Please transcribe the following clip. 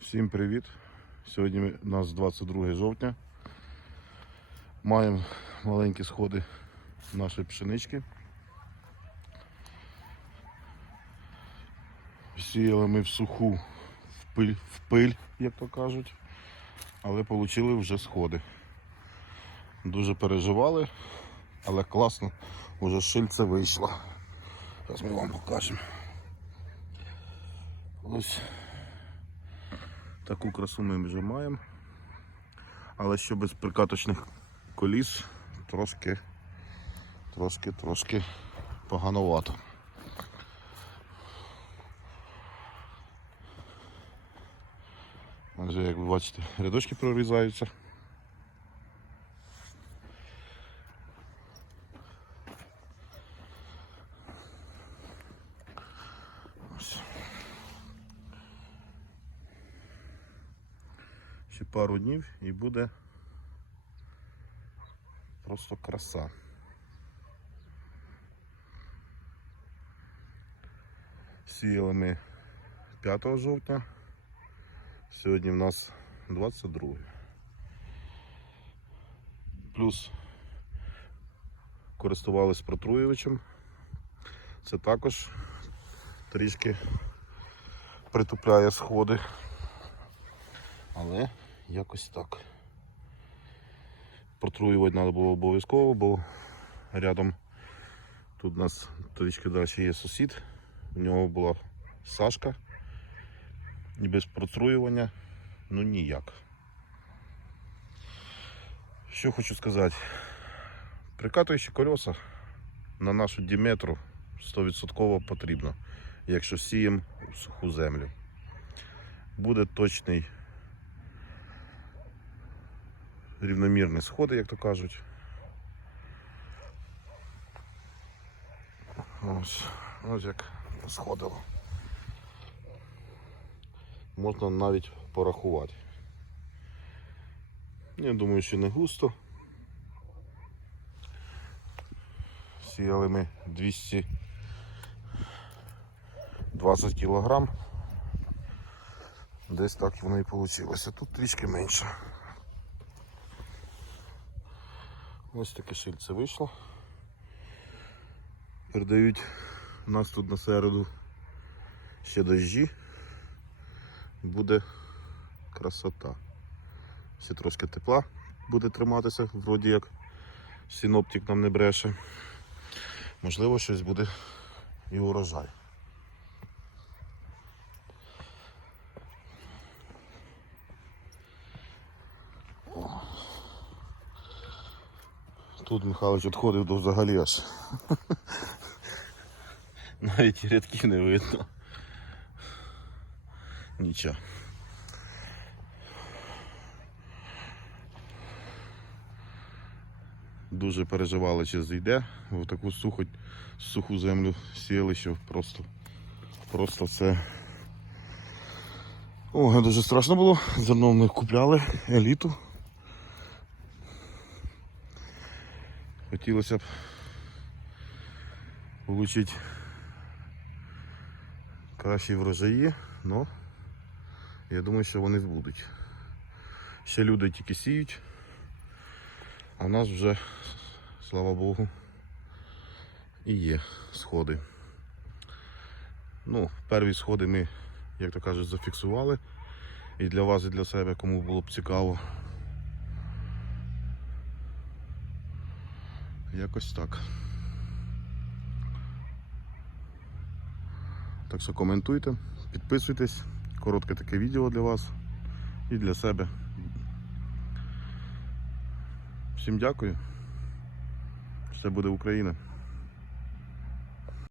Всім привіт! Сьогодні у нас 22 жовтня. Маємо маленькі сходи нашої пшенички. Сіяли ми в суху, в пиль, в пиль, як то кажуть, але отримали вже сходи. Дуже переживали, але класно, вже шильце вийшло. Зараз ми вам покажемо. Ось таку красу ми вже маємо. Але що без прикаточних коліс трошки, трошки, трошки погановато. Майже, як ви бачите, рядочки прорізаються. Пару днів і буде просто краса. Сіяли ми 5 жовтня, сьогодні в нас 22. Плюс користувались протруювачем. Це також трішки притупляє сходи. Але якось так. Протруювати треба було обов'язково, бо рядом тут у нас трішки далі є сусід, у нього була Сашка. І без протруювання ну ніяк. Що хочу сказати. Прикатуючі колеса на нашу діметру 100% потрібно, якщо сіємо в суху землю. Буде точний рівномірні сходи, як то кажуть. Ось, ось як сходило. Можна навіть порахувати. Я думаю, що не густо. Сіяли ми 220 кілограм. Десь так воно і вийшло. Тут трішки менше. Ось таке шильце вийшло. Передають у нас тут на середу ще дощі. Буде красота. Ще трошки тепла буде триматися, вроді як синоптик нам не бреше. Можливо, щось буде і урожай. Тут Михайлович відходив до взагалі аж. Навіть рядків не видно. Нічого. Дуже переживали, чи зійде. В таку суху, суху землю сіяли, що просто, просто це. О, дуже страшно було. Зерно ми купляли еліту. Хотілося б отримати кращі врожаї, але я думаю, що вони будуть. Ще люди тільки сіють, а в нас вже, слава Богу, і є сходи. Ну, перві сходи ми, як то кажуть, зафіксували. І для вас, і для себе, кому було б цікаво. Якось так. Так що коментуйте, підписуйтесь. Коротке таке відео для вас і для себе. Всім дякую. Все буде Україна.